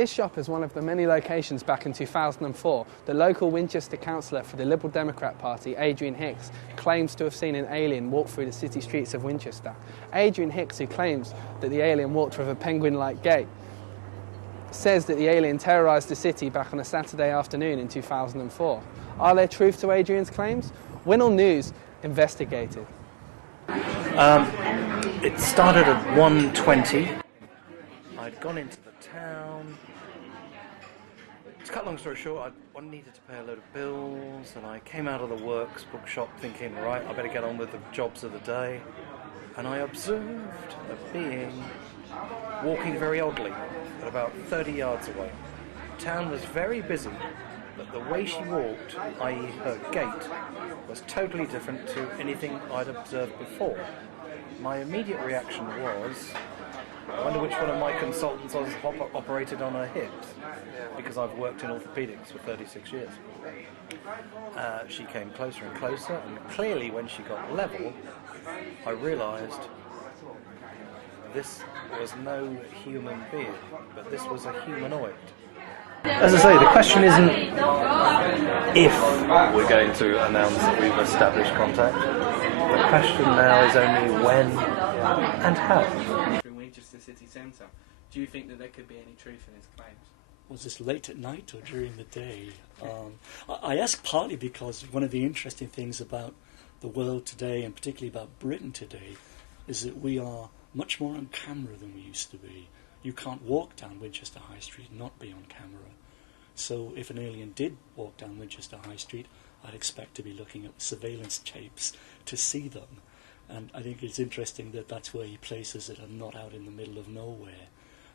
This shop is one of the many locations back in 2004 the local Winchester councillor for the Liberal Democrat Party, Adrian Hicks, claims to have seen an alien walk through the city streets of Winchester. Adrian Hicks, who claims that the alien walked with a penguin-like gait, says that the alien terrorised the city back on a Saturday afternoon in 2004. Are there truth to Adrian's claims? WINOL News investigated. It started at 1:20. I'd gone into the town. To cut a long story short, I needed to pay a load of bills, and I came out of the works bookshop thinking, right, I better get on with the jobs of the day. And I observed a being walking very oddly at about 30 yards away. The town was very busy, but the way she walked, i.e. her gait, was totally different to anything I'd observed before. My immediate reaction was, I wonder which one of my consultants was operated on her hips, because I've worked in orthopaedics for 36 years. She came closer and closer, and clearly when she got level, I realised this was no human being, but this was a humanoid. As I say, the question isn't if we're going to announce that we've established contact. The question now is only when and how. In Winchester city centre, do you think that there could be any truth in his claims? Was this late at night or during the day? I ask partly because one of the interesting things about the world today, and particularly about Britain today, is that we are much more on camera than we used to be. You can't walk down Winchester High Street and not be on camera. So if an alien did walk down Winchester High Street, I'd expect to be looking at surveillance tapes to see them. And I think it's interesting that that's where he places it and not out in the middle of nowhere.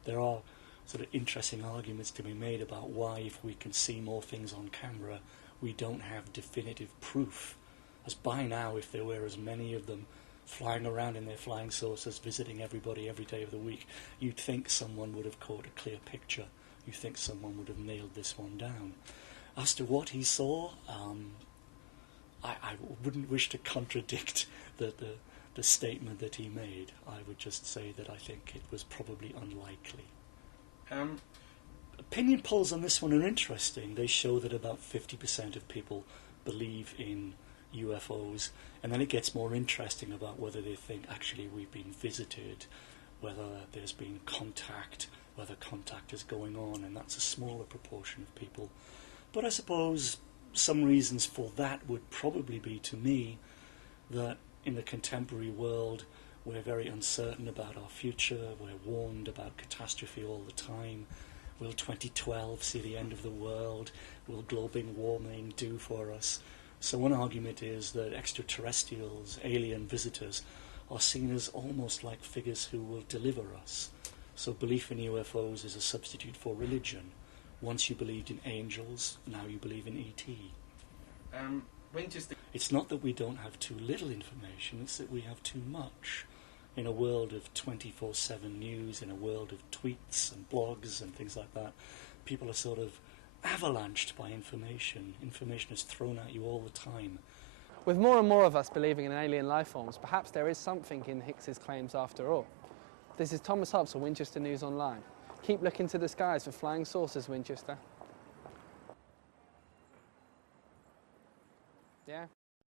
There are sort of interesting arguments to be made about why, if we can see more things on camera, we don't have definitive proof. As by now, if there were as many of them flying around in their flying saucers, visiting everybody every day of the week, you'd think someone would have caught a clear picture. You think someone would have nailed this one down. As to what he saw, I wouldn't wish to contradict the statement that he made. I would just say that I think it was probably unlikely. Opinion polls on this one are interesting. They show that about 50% of people believe in UFOs, and then it gets more interesting about whether they think actually we've been visited, whether there's been contact, whether contact is going on, and that's a smaller proportion of people. But I suppose some reasons for that would probably be, to me, that in the contemporary world we're very uncertain about our future, we're warned about catastrophe all the time. Will 2012 see the end of the world? Will global warming do for us? So one argument is that extraterrestrials, alien visitors, are seen as almost like figures who will deliver us. So belief in UFOs is a substitute for religion. Once you believed in angels, now you believe in E.T. It's not that we don't have too little information, it's that we have too much. In a world of 24/7 news, in a world of tweets and blogs and things like that, people are sort of avalanched by information. Information is thrown at you all the time. With more and more of us believing in alien life forms, perhaps there is something in Hicks's claims after all. This is Thomas Hobbs for Winchester News Online. Keep looking to the skies for flying saucers, Winchester.